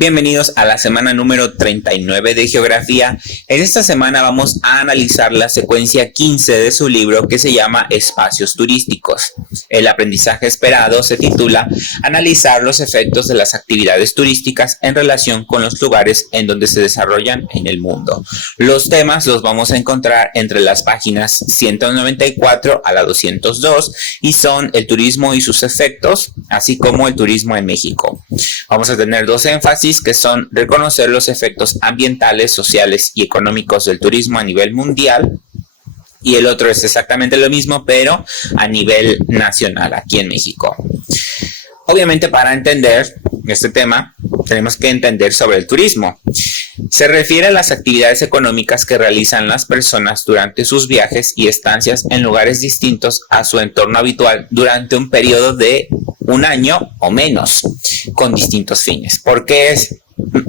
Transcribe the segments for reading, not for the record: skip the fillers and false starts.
Bienvenidos a la semana número 39 de Geografía. En esta semana vamos a analizar la secuencia 15 de su libro que se llama Espacios Turísticos. El aprendizaje esperado se titula Analizar los efectos de las actividades turísticas en relación con los lugares en donde se desarrollan en el mundo. Los temas los vamos a encontrar entre las páginas 194 a la 202 y son el turismo y sus efectos, así como el turismo en México. Vamos a tener dos énfasis que son reconocer los efectos ambientales, sociales y económicos del turismo a nivel mundial, y el otro es exactamente lo mismo pero a nivel nacional aquí en México. Obviamente, para entender este tema tenemos que entender sobre el turismo. Se refiere a las actividades económicas que realizan las personas durante sus viajes y estancias en lugares distintos a su entorno habitual durante un periodo de un año o menos, con distintos fines. ¿Por qué es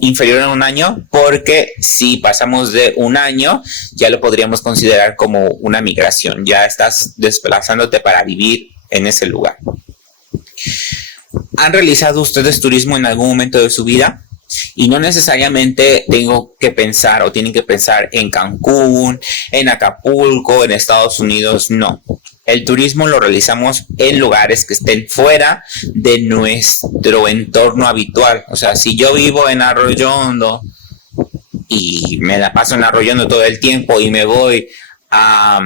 inferior a un año? Porque si pasamos de un año, ya lo podríamos considerar como una migración. Ya estás desplazándote para vivir en ese lugar. ¿Han realizado ustedes turismo en algún momento de su vida? Y no necesariamente tengo que pensar o tienen que pensar en Cancún, en Acapulco, en Estados Unidos, no. El turismo lo realizamos en lugares que estén fuera de nuestro entorno habitual. O sea, si yo vivo en Arroyo Hondo y me la paso en Arroyo Hondo todo el tiempo y me voy a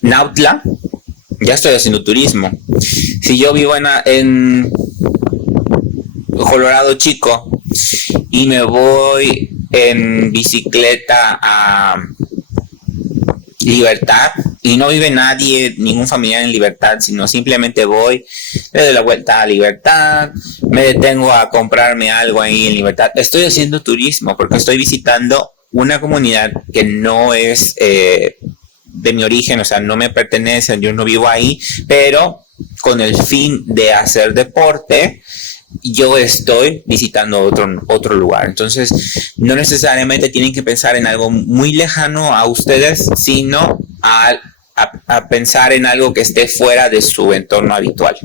Nautla, ya estoy haciendo turismo. Si yo vivo en Colorado Chico y me voy en bicicleta a Libertad y no vive nadie, ningún familiar en Libertad, sino simplemente voy, le doy la vuelta a Libertad, me detengo a comprarme algo ahí en Libertad, estoy haciendo turismo porque estoy visitando una comunidad que no es de mi origen, o sea, no me pertenece, yo no vivo ahí, pero con el fin de hacer deporte, yo estoy visitando otro lugar. Entonces, no necesariamente tienen que pensar en algo muy lejano a ustedes, sino a pensar en algo que esté fuera de su entorno habitual.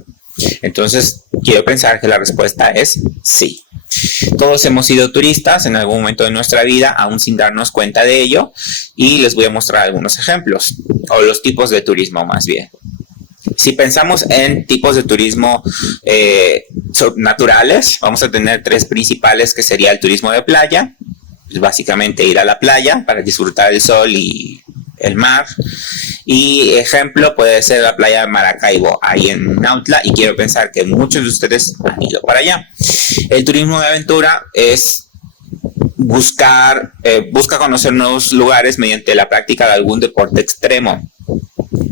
Entonces, quiero pensar que la respuesta es sí. Todos hemos sido turistas en algún momento de nuestra vida, aún sin darnos cuenta de ello, y les voy a mostrar algunos ejemplos, o los tipos de turismo más bien. Si pensamos en tipos de turismo naturales, vamos a tener tres principales, que sería el turismo de playa, pues básicamente ir a la playa para disfrutar el sol y el mar. Y ejemplo puede ser la playa de Maracaibo, ahí en Nautla, y quiero pensar que muchos de ustedes han ido para allá. El turismo de aventura es busca conocer nuevos lugares mediante la práctica de algún deporte extremo.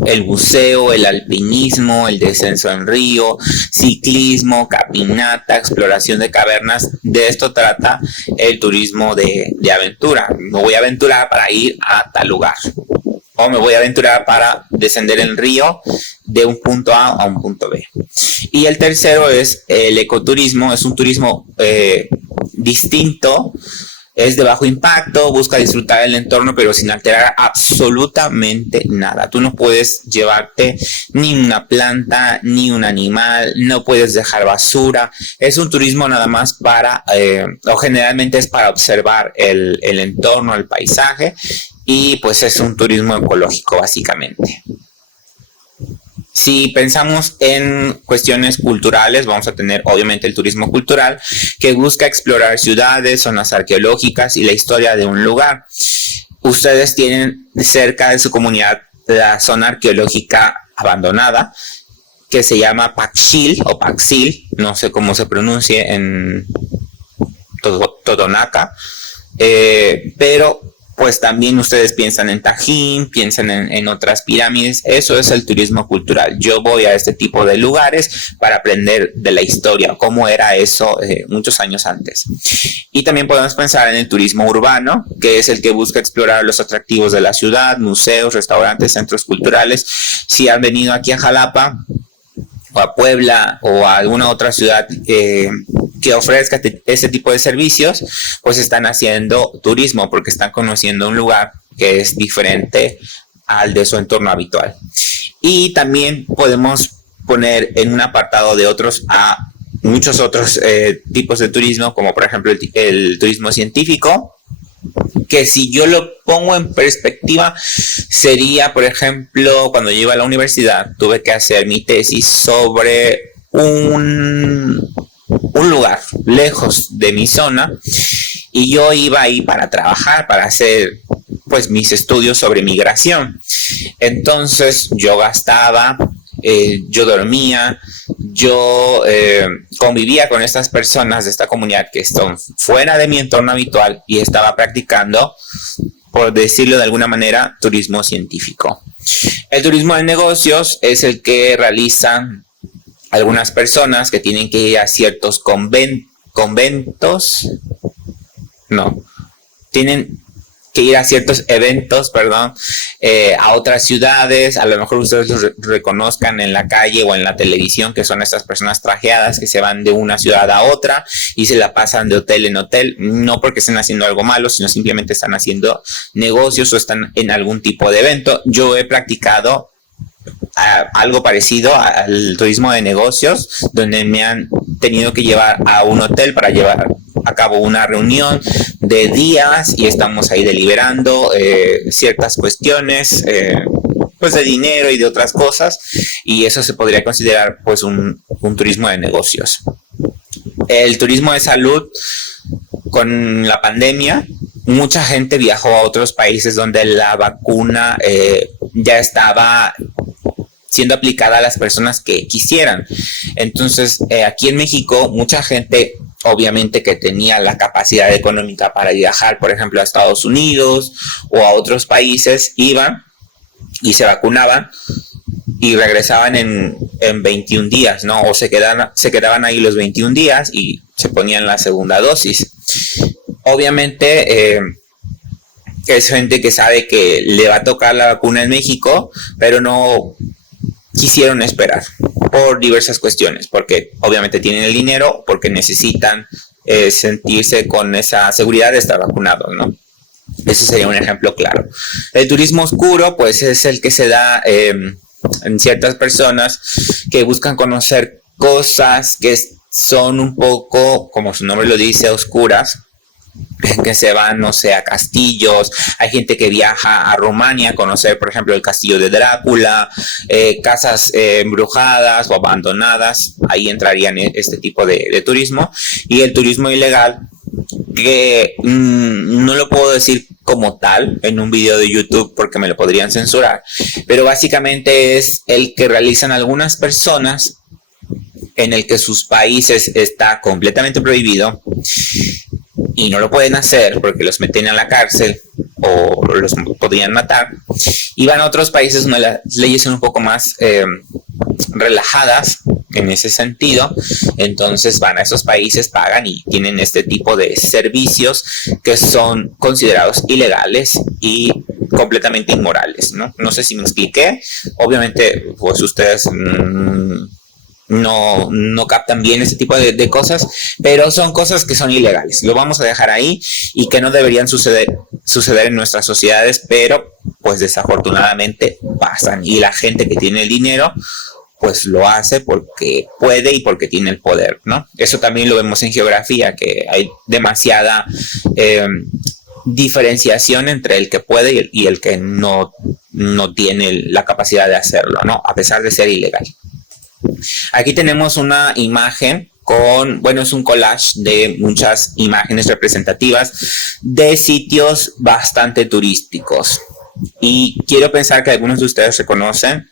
El buceo, el alpinismo, el descenso en río, ciclismo, caminata, exploración de cavernas. De esto trata el turismo de aventura. Me voy a aventurar para ir a tal lugar. O me voy a aventurar para descender el río de un punto A a un punto B. Y el tercero es el ecoturismo. Es un turismo distinto. Es de bajo impacto, busca disfrutar del entorno, pero sin alterar absolutamente nada. Tú no puedes llevarte ni una planta, ni un animal, no puedes dejar basura. Es un turismo nada más para, o generalmente es para observar el entorno, el paisaje, y pues es un turismo ecológico básicamente. Si pensamos en cuestiones culturales, vamos a tener obviamente el turismo cultural, que busca explorar ciudades, zonas arqueológicas y la historia de un lugar. Ustedes tienen cerca de su comunidad la zona arqueológica abandonada, que se llama Paxil o Paxil, no sé cómo se pronuncie en Totonaca, pero pues también ustedes piensan en Tajín, piensan en otras pirámides. Eso es el turismo cultural. Yo voy a este tipo de lugares para aprender de la historia, cómo era eso muchos años antes. Y también podemos pensar en el turismo urbano, que es el que busca explorar los atractivos de la ciudad, museos, restaurantes, centros culturales. Si han venido aquí a Jalapa, o a Puebla, o a alguna otra ciudad que ofrezca ese tipo de servicios, pues están haciendo turismo porque están conociendo un lugar que es diferente al de su entorno habitual. Y también podemos poner en un apartado de otros a muchos otros tipos de turismo, como por ejemplo el turismo científico, que si yo lo pongo en perspectiva, sería, por ejemplo, cuando yo iba a la universidad, tuve que hacer mi tesis sobre un lugar lejos de mi zona, y yo iba ahí para trabajar, para hacer pues mis estudios sobre migración. Entonces yo gastaba, yo dormía, yo convivía con estas personas de esta comunidad que están fuera de mi entorno habitual, y estaba practicando, por decirlo de alguna manera, turismo científico. El turismo de negocios es el que realizan algunas personas que tienen que ir a ciertos tienen que ir a ciertos eventos, a otras ciudades. A lo mejor ustedes los reconozcan en la calle o en la televisión, que son estas personas trajeadas que se van de una ciudad a otra y se la pasan de hotel en hotel, no porque estén haciendo algo malo, sino simplemente están haciendo negocios o están en algún tipo de evento. Yo he practicado algo parecido al turismo de negocios, donde me han tenido que llevar a un hotel para llevar a cabo una reunión de días, y estamos ahí deliberando ciertas cuestiones pues de dinero y de otras cosas, y eso se podría considerar pues un turismo de negocios. El turismo de salud, con la pandemia, mucha gente viajó a otros países donde la vacuna ya estaba siendo aplicada a las personas que quisieran. Entonces, aquí en México, mucha gente, obviamente, que tenía la capacidad económica para viajar, por ejemplo, a Estados Unidos o a otros países, iban y se vacunaban y regresaban en 21 días, ¿no? O se quedaban ahí los 21 días y se ponían la segunda dosis. Obviamente, es gente que sabe que le va a tocar la vacuna en México, pero no quisieron esperar por diversas cuestiones, porque obviamente tienen el dinero, porque necesitan sentirse con esa seguridad de estar vacunados, ¿no? Ese sería un ejemplo claro. El turismo oscuro, pues, es el que se da en ciertas personas que buscan conocer cosas que son un poco, como su nombre lo dice, oscuras, que se van, no sé, a castillos. Hay gente que viaja a Rumania a conocer, por ejemplo, el castillo de Drácula, casas embrujadas o abandonadas. Ahí entrarían este tipo de turismo. Y el turismo ilegal, que no lo puedo decir como tal en un video de YouTube porque me lo podrían censurar, pero básicamente es el que realizan algunas personas en el que sus países está completamente prohibido y no lo pueden hacer porque los meten a la cárcel o los podrían matar, y van a otros países donde las leyes son un poco más relajadas en ese sentido. Entonces van a esos países, pagan y tienen este tipo de servicios que son considerados ilegales y completamente inmorales, ¿no? No sé si me expliqué. Obviamente, pues ustedes no captan bien ese tipo de cosas, pero son cosas que son ilegales. Lo vamos a dejar ahí y que no deberían suceder en nuestras sociedades, pero pues desafortunadamente pasan, y la gente que tiene el dinero pues lo hace porque puede y porque tiene el poder, ¿no? Eso también lo vemos en geografía, que hay demasiada diferenciación entre el que puede y el que no tiene la capacidad de hacerlo, ¿no? A pesar de ser ilegal. Aquí tenemos una imagen es un collage de muchas imágenes representativas de sitios bastante turísticos. Y quiero pensar que algunos de ustedes reconocen,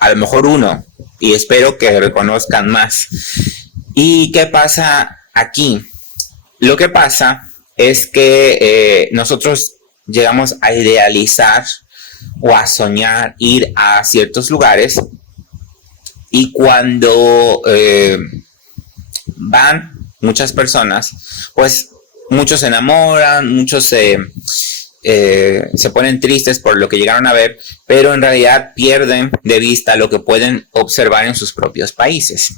a lo mejor uno, y espero que reconozcan más. ¿Y qué pasa aquí? Lo que pasa es que nosotros llegamos a idealizar o a soñar ir a ciertos lugares, y cuando van muchas personas, pues muchos se enamoran, muchos se ponen tristes por lo que llegaron a ver, pero en realidad pierden de vista lo que pueden observar en sus propios países.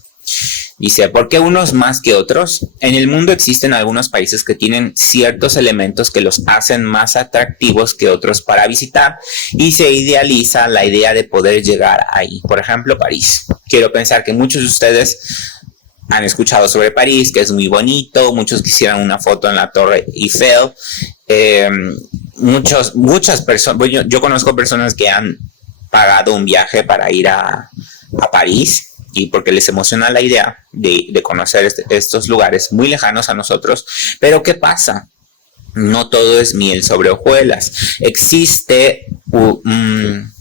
Dice, ¿por qué unos más que otros? En el mundo existen algunos países que tienen ciertos elementos que los hacen más atractivos que otros para visitar, y se idealiza la idea de poder llegar ahí. Por ejemplo, París. Quiero pensar que muchos de ustedes han escuchado sobre París, que es muy bonito, muchos quisieran una foto en la Torre Eiffel. Muchas personas, yo conozco personas que han pagado un viaje para ir a París, y porque les emociona la idea de conocer estos lugares muy lejanos a nosotros. Pero ¿qué pasa? No todo es miel sobre hojuelas. Existe un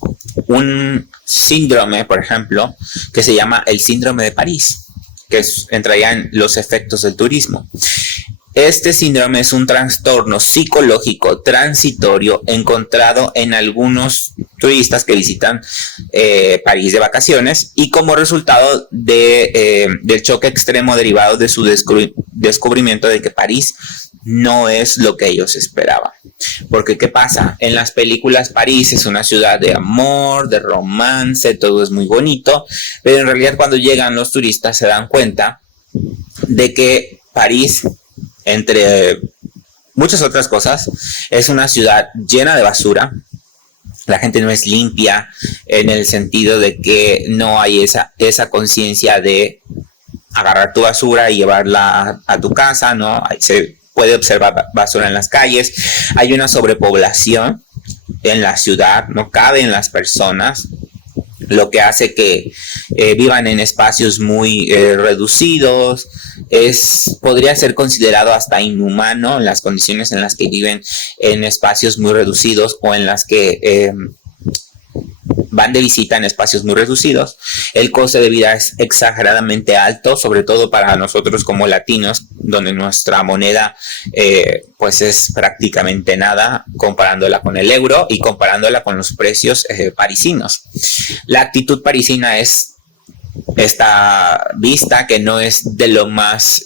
síndrome, por ejemplo, que se llama el síndrome de París, que entraría en los efectos del turismo. Este síndrome es un trastorno psicológico transitorio encontrado en algunos turistas que visitan París de vacaciones, y como resultado del choque extremo derivado de su descubrimiento de que París no es lo que ellos esperaban. Porque ¿qué pasa? En las películas París es una ciudad de amor, de romance, todo es muy bonito, pero en realidad cuando llegan los turistas se dan cuenta de que París, entre muchas otras cosas, es una ciudad llena de basura. La gente no es limpia, en el sentido de que no hay esa conciencia de agarrar tu basura y llevarla a tu casa, ¿no? Se puede observar basura en las calles. Hay una sobrepoblación en la ciudad, no caben las personas, lo que hace que vivan en espacios muy reducidos. Podría ser considerado hasta inhumano en las condiciones en las que viven en espacios muy reducidos, o en las que van de visita en espacios muy reducidos. El coste de vida es exageradamente alto, sobre todo para nosotros como latinos, donde nuestra moneda pues es prácticamente nada comparándola con el euro y comparándola con los precios parisinos. La actitud parisina es esta vista que no es de lo más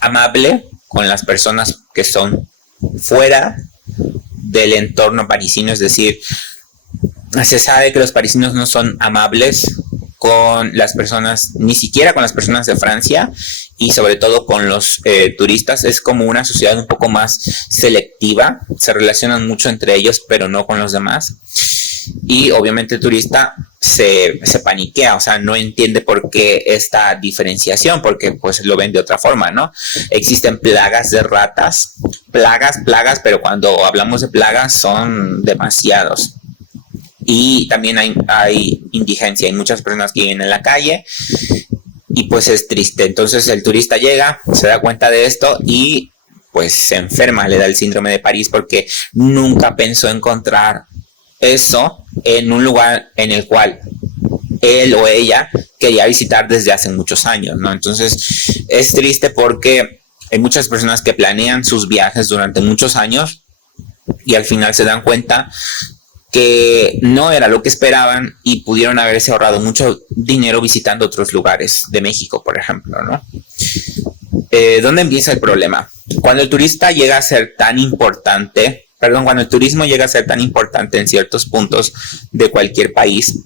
amable con las personas que son fuera del entorno parisino. Es decir, se sabe que los parisinos no son amables con las personas, ni siquiera con las personas de Francia, y sobre todo con los turistas. Es como una sociedad un poco más selectiva, se relacionan mucho entre ellos, pero no con los demás. Y obviamente el turista se paniquea, o sea, no entiende por qué esta diferenciación, porque pues lo ven de otra forma, ¿no? Existen plagas de ratas, plagas, pero cuando hablamos de plagas son demasiados. Y también hay indigencia, hay muchas personas que viven en la calle, y pues es triste. Entonces el turista llega, se da cuenta de esto y pues se enferma, le da el síndrome de París, porque nunca pensó encontrar eso en un lugar en el cual él o ella quería visitar desde hace muchos años, ¿no? Entonces es triste porque hay muchas personas que planean sus viajes durante muchos años y al final se dan cuenta que no era lo que esperaban, y pudieron haberse ahorrado mucho dinero visitando otros lugares de México, por ejemplo, ¿no? ¿Dónde empieza el problema? Cuando el turista llega a ser tan importante, cuando el turismo llega a ser tan importante en ciertos puntos de cualquier país,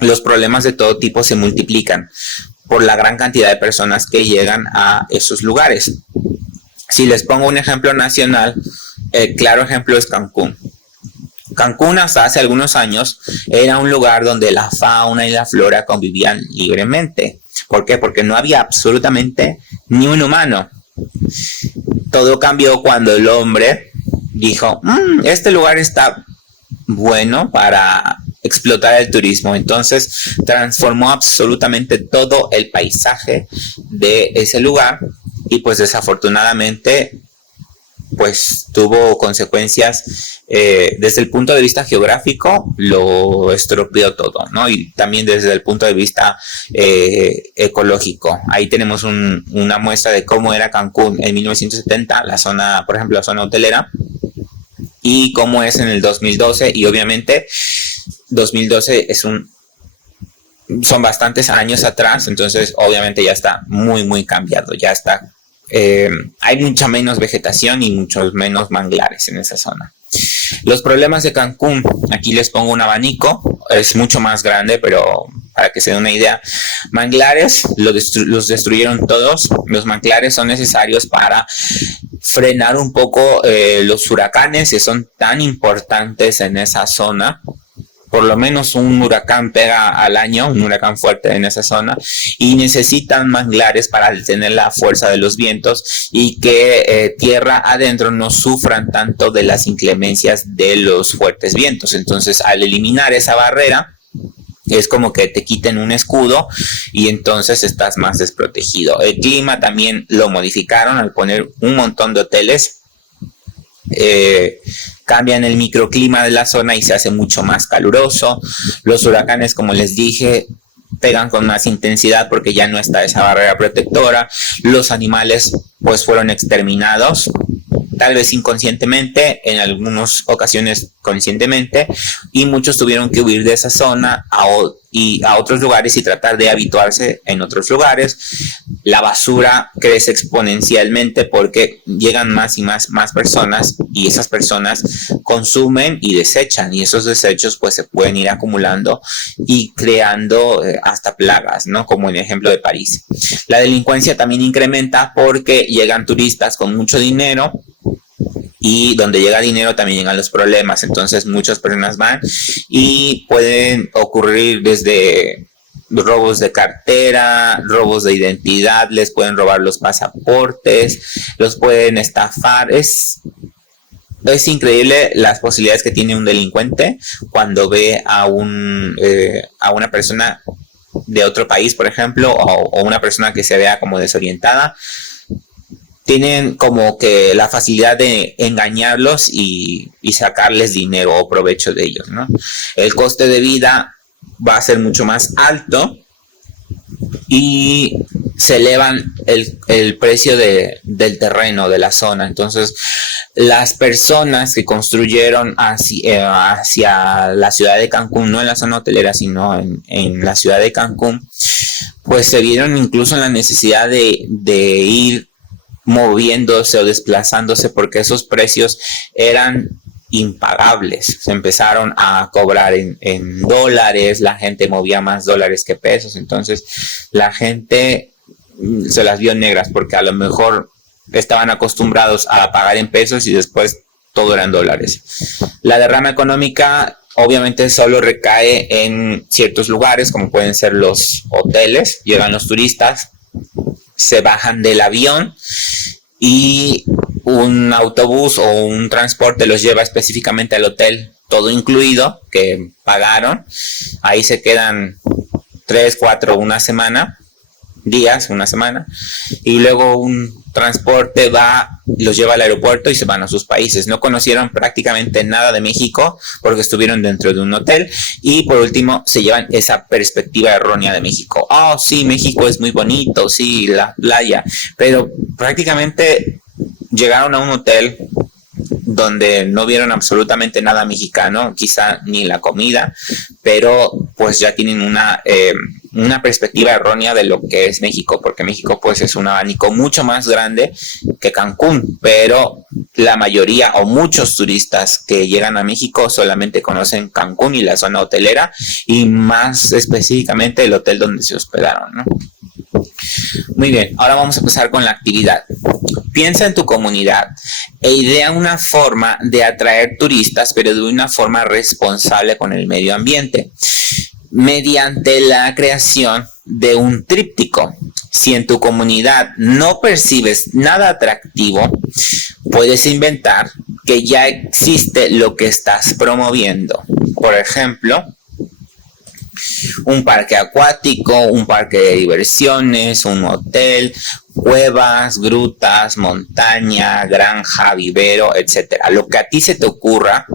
los problemas de todo tipo se multiplican por la gran cantidad de personas que llegan a esos lugares. Si les pongo un ejemplo nacional, el claro ejemplo es Cancún. Cancún hasta hace algunos años era un lugar donde la fauna y la flora convivían libremente. ¿Por qué? Porque no había absolutamente ni un humano. Todo cambió cuando el hombre dijo, este lugar está bueno para explotar el turismo. Entonces transformó absolutamente todo el paisaje de ese lugar, y pues desafortunadamente pues tuvo consecuencias desde el punto de vista geográfico, lo estropeó todo, ¿no? Y también desde el punto de vista ecológico. Ahí tenemos una muestra de cómo era Cancún en 1970, la zona, por ejemplo, la zona hotelera, y cómo es en el 2012, y obviamente 2012 son bastantes años atrás, entonces obviamente ya está muy cambiado, ya está. Hay mucha menos vegetación y muchos menos manglares en esa zona. Los problemas de Cancún, aquí les pongo un abanico, es mucho más grande, pero para que se den una idea. Manglares los destruyeron todos. Los manglares son necesarios para frenar un poco los huracanes, que son tan importantes en esa zona, por lo menos un huracán pega al año, un huracán fuerte en esa zona, y necesitan manglares para detener la fuerza de los vientos y que tierra adentro no sufran tanto de las inclemencias de los fuertes vientos. Entonces, al eliminar esa barrera, es como que te quiten un escudo y entonces estás más desprotegido. El clima también lo modificaron al poner un montón de hoteles. Cambian el microclima de la zona y se hace mucho más caluroso. Los huracanes, como les dije, pegan con más intensidad porque ya no está esa barrera protectora. Los animales pues fueron exterminados, tal vez inconscientemente, en algunas ocasiones conscientemente, y muchos tuvieron que huir de esa zona a otros lugares y tratar de habituarse en otros lugares. La basura crece exponencialmente porque llegan más y más personas, y esas personas consumen y desechan, y esos desechos pues se pueden ir acumulando y creando hasta plagas, ¿no? Como el ejemplo de París. La delincuencia también incrementa porque llegan turistas con mucho dinero, y donde llega dinero también llegan los problemas. Entonces muchas personas van y pueden ocurrir desde robos de cartera, robos de identidad, les pueden robar los pasaportes, los pueden estafar. Es increíble las posibilidades que tiene un delincuente cuando ve a una persona de otro país, por ejemplo, o una persona que se vea como desorientada. Tienen como que la facilidad de engañarlos y sacarles dinero o provecho de ellos, ¿no? El coste de vida va a ser mucho más alto y se elevan el precio del terreno, de la zona. Entonces, las personas que construyeron hacia la ciudad de Cancún, no en la zona hotelera, sino en la ciudad de Cancún, pues se vieron incluso en la necesidad de ir moviéndose o desplazándose porque esos precios eran impagables. Se empezaron a cobrar en dólares, la gente movía más dólares que pesos, entonces la gente se las vio negras porque a lo mejor estaban acostumbrados a pagar en pesos y después todo eran dólares. La derrama económica obviamente solo recae en ciertos lugares, como pueden ser los hoteles. Llegan los turistas, se bajan del avión y un autobús o un transporte los lleva específicamente al hotel, todo incluido, que pagaron. Ahí se quedan 3, 4, una semana, y luego un transporte los lleva al aeropuerto y se van a sus países. No conocieron prácticamente nada de México porque estuvieron dentro de un hotel, y por último se llevan esa perspectiva errónea de México. Oh, sí, México es muy bonito, sí, la playa, pero prácticamente llegaron a un hotel donde no vieron absolutamente nada mexicano, quizá ni la comida, pero pues ya tienen una perspectiva errónea de lo que es México, porque México pues es un abanico mucho más grande que Cancún, pero la mayoría o muchos turistas que llegan a México solamente conocen Cancún y la zona hotelera, y más específicamente el hotel donde se hospedaron, ¿no? Muy bien, ahora vamos a empezar con la actividad. Piensa en tu comunidad e idea una forma de atraer turistas, pero de una forma responsable con el medio ambiente, mediante la creación de un tríptico. Si en tu comunidad no percibes nada atractivo, puedes inventar que ya existe lo que estás promoviendo. Por ejemplo, un parque acuático, un parque de diversiones, un hotel, cuevas, grutas, montaña, granja, vivero, etcétera. Lo que a ti se te ocurra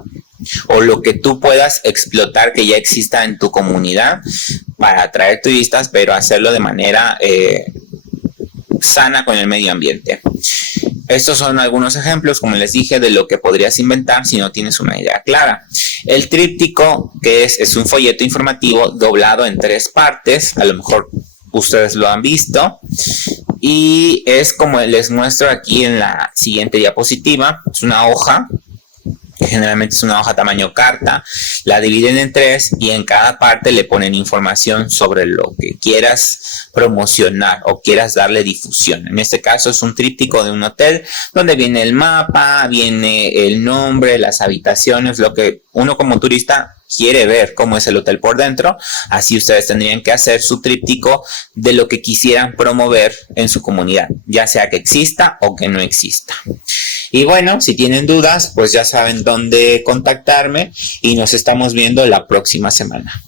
o lo que tú puedas explotar que ya exista en tu comunidad para atraer turistas, pero hacerlo de manera sana con el medio ambiente. Estos son algunos ejemplos, como les dije, de lo que podrías inventar si no tienes una idea clara. El tríptico, que es un folleto informativo doblado en 3 partes, a lo mejor ustedes lo han visto, y es como les muestro aquí en la siguiente diapositiva. Es una hoja generalmente es una hoja tamaño carta, la dividen en 3 y en cada parte le ponen información sobre lo que quieras promocionar o quieras darle difusión. En este caso es un tríptico de un hotel donde viene el mapa, viene el nombre, las habitaciones, lo que uno como turista quiere ver cómo es el hotel por dentro. Así ustedes tendrían que hacer su tríptico de lo que quisieran promover en su comunidad, ya sea que exista o que no exista. Y bueno, si tienen dudas, pues ya saben dónde contactarme y nos estamos viendo la próxima semana.